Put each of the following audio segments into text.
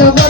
Show me.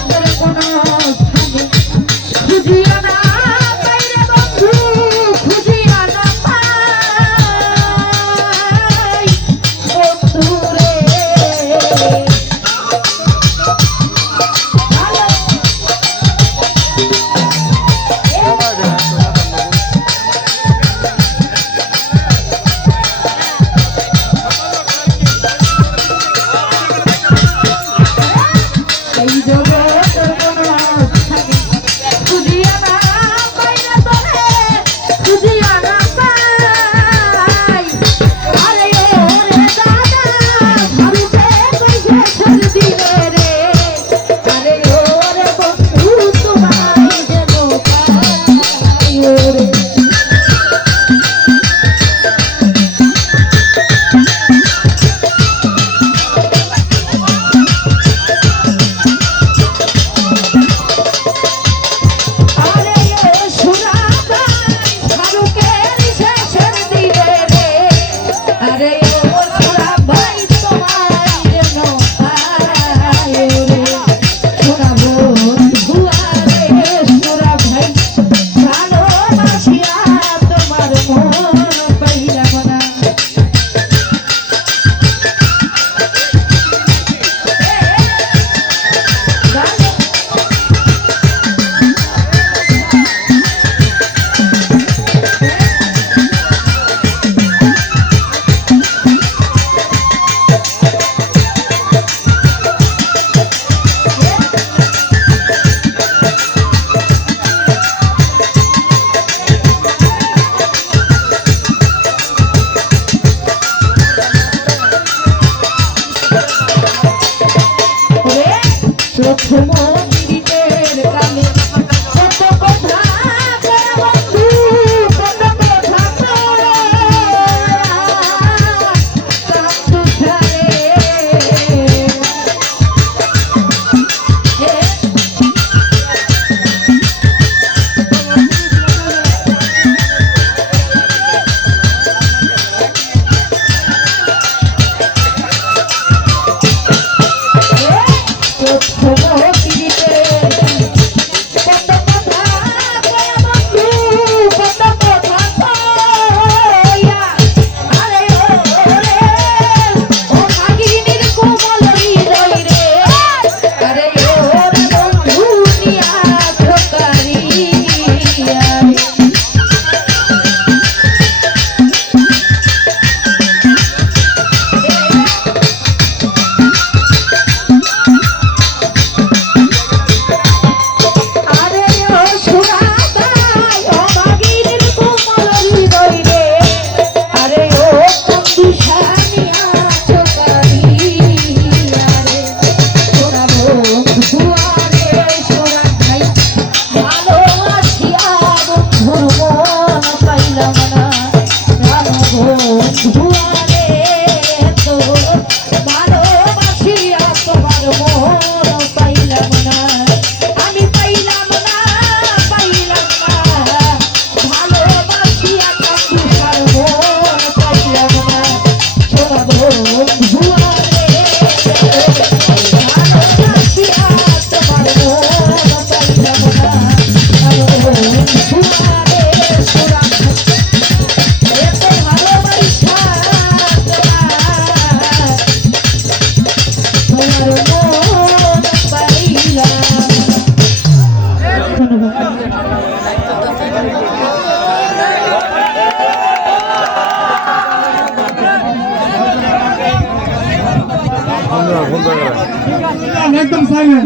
சாங்க